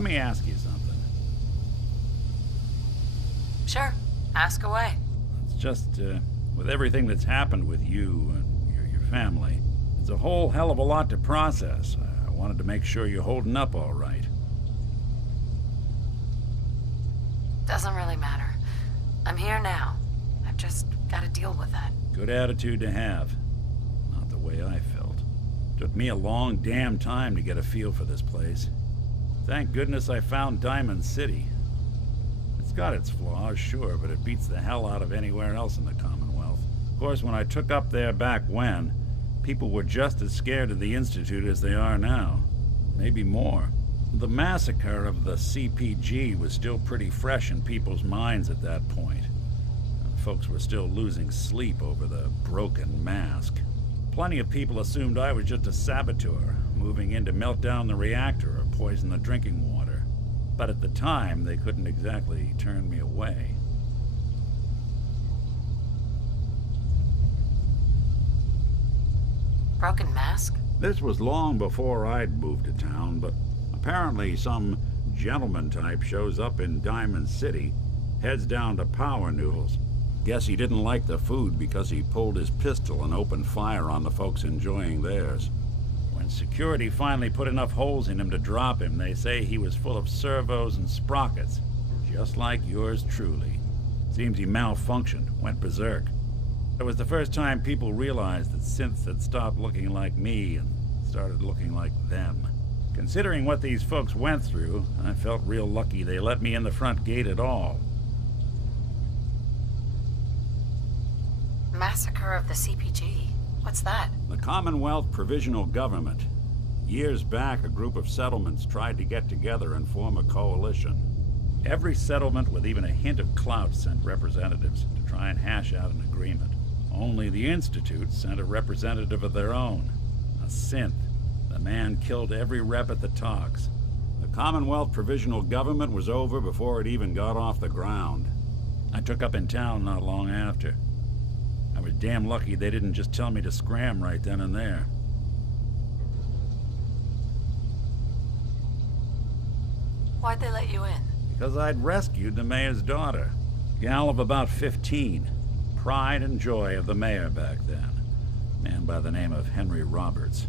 Let me ask you something. Sure. Ask away. It's just, with everything that's happened with you and your family, it's a whole hell of a lot to process. I wanted to make sure you're holding up all right. Doesn't really matter. I'm here now. I've just got to deal with that. Good attitude to have. Not the way I felt. Took me a long damn time to get a feel for this place. Thank goodness I found Diamond City. It's got its flaws, sure, but it beats the hell out of anywhere else in the Commonwealth. Of course, when I took up there back when, people were just as scared of the Institute as they are now. Maybe more. The massacre of the CPG was still pretty fresh in people's minds at that point. Folks were still losing sleep over the broken mask. Plenty of people assumed I was just a saboteur, moving in to melt down the reactor or poison the drinking water. But at the time, they couldn't exactly turn me away. Broken mask? This was long before I'd moved to town, but apparently some gentleman type shows up in Diamond City, heads down to Power Noodles. Guess he didn't like the food because he pulled his pistol and opened fire on the folks enjoying theirs. When security finally put enough holes in him to drop him, they say he was full of servos and sprockets, just like yours truly. Seems he malfunctioned, went berserk. It was the first time people realized that synths had stopped looking like me and started looking like them. Considering what these folks went through, I felt real lucky they let me in the front gate at all. Massacre of the CPG. What's that? The Commonwealth Provisional Government. Years back, a group of settlements tried to get together and form a coalition. Every settlement with even a hint of clout sent representatives to try and hash out an agreement. Only the Institute sent a representative of their own, a synth. The man killed every rep at the talks. The Commonwealth Provisional Government was over before it even got off the ground. I took up in town not long after. I was damn lucky they didn't just tell me to scram right then and there. Why'd they let you in? Because I'd rescued the mayor's daughter. Gal of about 15. Pride and joy of the mayor back then. Man by the name of Henry Roberts.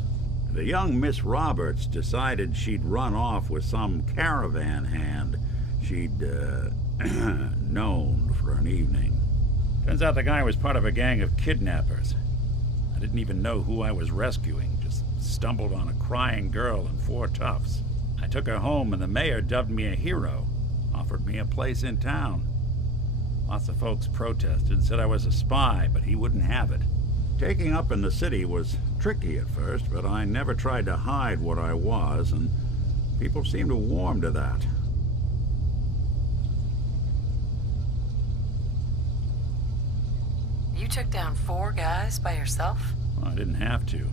The young Miss Roberts decided she'd run off with some caravan hand she'd, known for an evening. Turns out the guy was part of a gang of kidnappers. I didn't even know who I was rescuing, just stumbled on a crying girl and 4 toughs. I took her home and the mayor dubbed me a hero, offered me a place in town. Lots of folks protested, said I was a spy, but he wouldn't have it. Taking up in the city was tricky at first, but I never tried to hide what I was, and people seemed to warm to that. You took down 4 guys by yourself? Well, I didn't have to.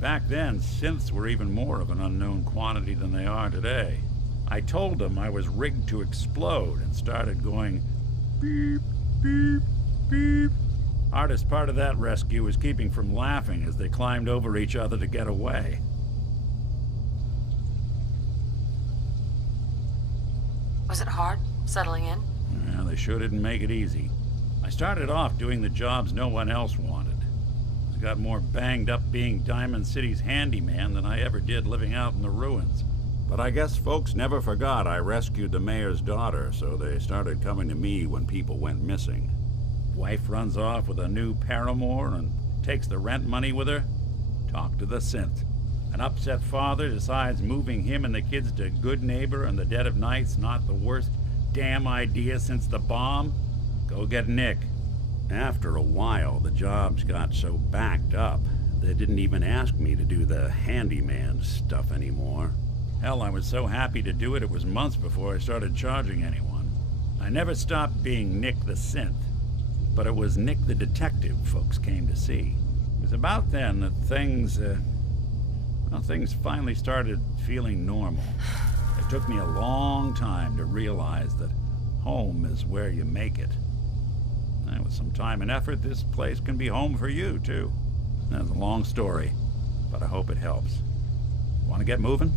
Back then, synths were even more of an unknown quantity than they are today. I told them I was rigged to explode and started going beep, beep, beep. Hardest part of that rescue was keeping from laughing as they climbed over each other to get away. Was it hard, settling in? Yeah, they sure didn't make it easy. I started off doing the jobs no one else wanted. I got more banged up being Diamond City's handyman than I ever did living out in the ruins. But I guess folks never forgot I rescued the mayor's daughter, so they started coming to me when people went missing. Wife runs off with a new paramour and takes the rent money with her. Talk to the synth. An upset father decides moving him and the kids to Good Neighbor in the dead of night's not the worst damn idea since the bomb. Go get Nick. After a while, the jobs got so backed up, they didn't even ask me to do the handyman stuff anymore. Hell, I was so happy to do it, it was months before I started charging anyone. I never stopped being Nick the synth, but it was Nick the detective folks came to see. It was about then that things finally started feeling normal. It took me a long time to realize that home is where you make it. And with some time and effort, this place can be home for you, too. That's a long story, but I hope it helps. Want to get moving?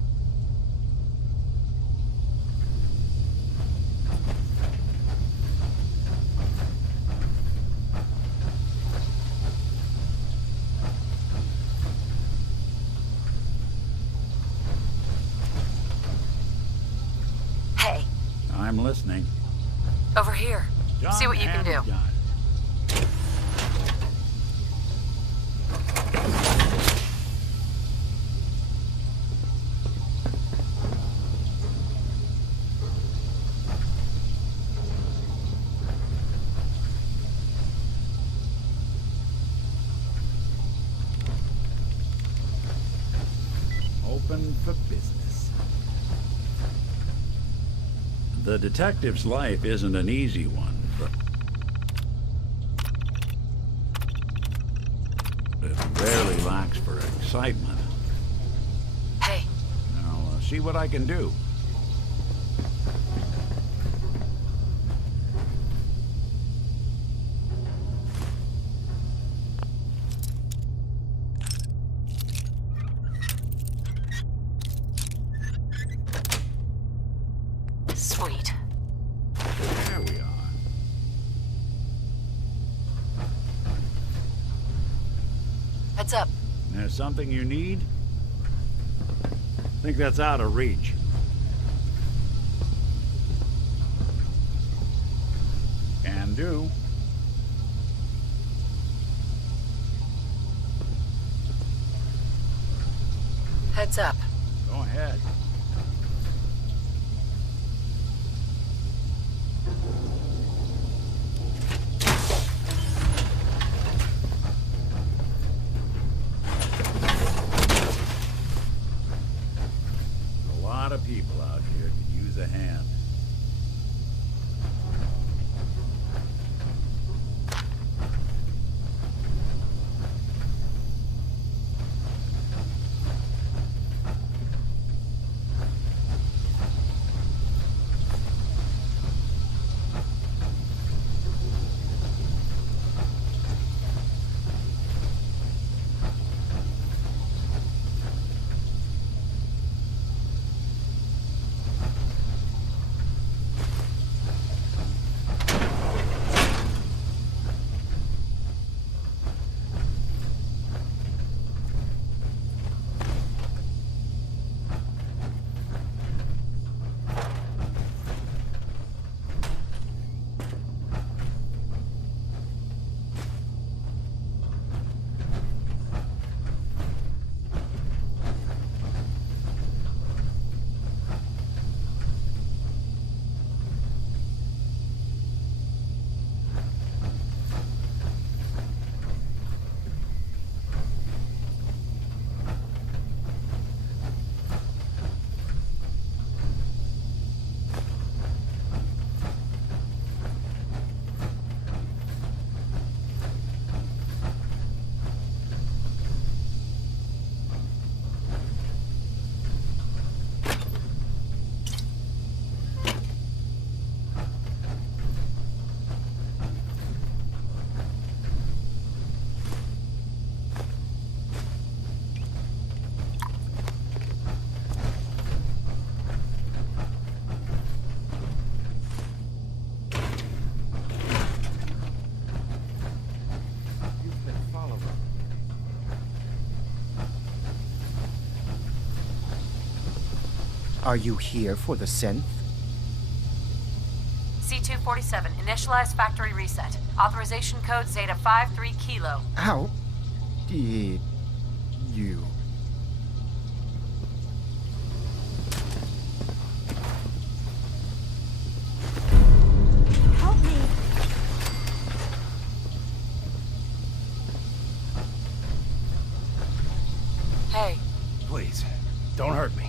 I'm listening. Over here. See what you can do. Gun. Open for business. The detective's life isn't an easy one, but it rarely lacks for excitement. Hey. I'll see what I can do. Sweet. There we are. Heads up. There's something you need? Think that's out of reach. Can do. Heads up. Go ahead. A lot of people out here could use a hand. Are you here for the synth? C-247, initialize factory reset. Authorization code Zeta 53 Kilo. How did you? Help me. Hey. Please, don't hurt me.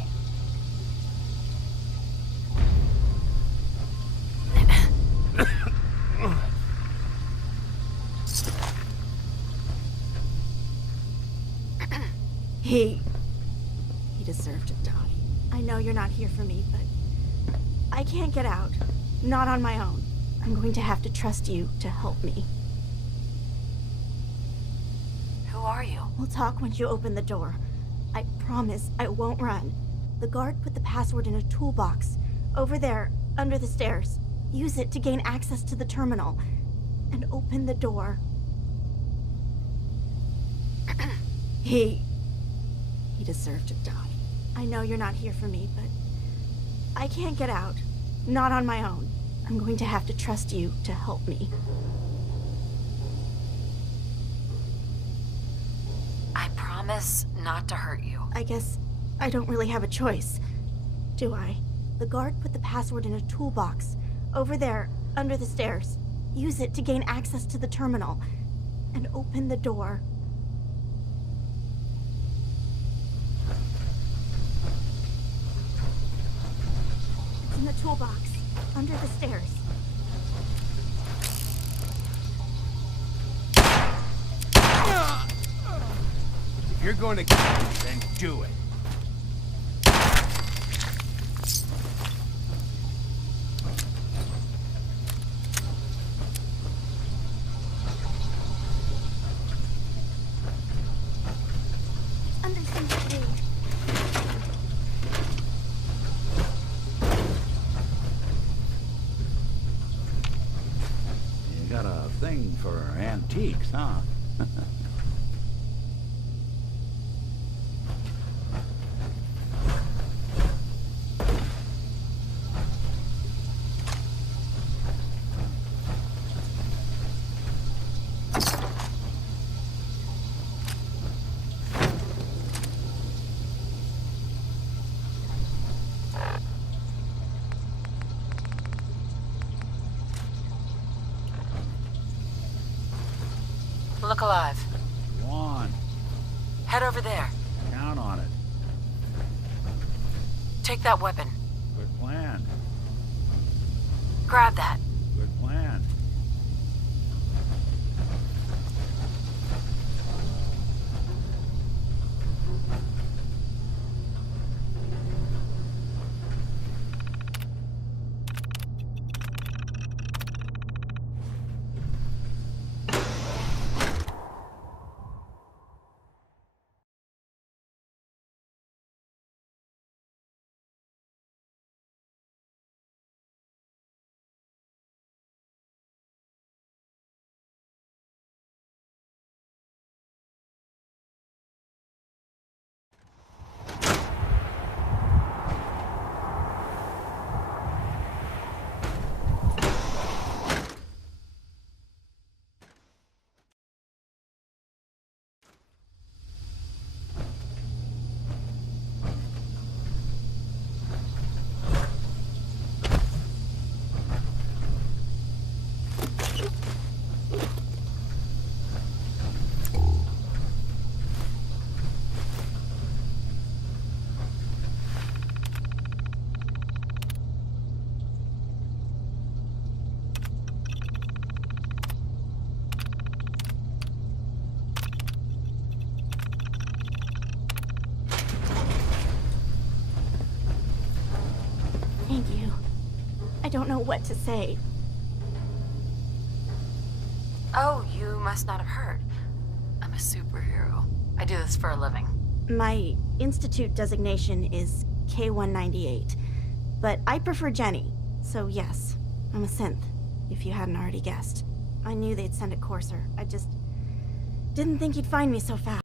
He deserved to die. I know you're not here for me, but I can't get out. Not on my own. I'm going to have to trust you to help me. Who are you? We'll talk when you open the door. I promise I won't run. The guard put the password in a toolbox. Over there, under the stairs. Use it to gain access to the terminal. And open the door. He deserved to die. I know you're not here for me, but I can't get out. Not on my own. I'm going to have to trust you to help me. I promise not to hurt you. I guess I don't really have a choice, do I? The guard put the password in a toolbox over there, under the stairs. Use it to gain access to the terminal and open the door. It's in the toolbox, under the stairs. If you're going to kill me, then do it. Under some shade. You got a thing for antiques, huh? Look alive. Go on. Head over there. Count on it. Take that weapon. Good plan. Grab that. Good plan. Thank you. I don't know what to say. Oh, you must not have heard. I'm a superhero. I do this for a living. My institute designation is K-198, but I prefer Jenny, so yes, I'm a synth, if you hadn't already guessed. I knew they'd send a courser. I just didn't think you'd find me so fast.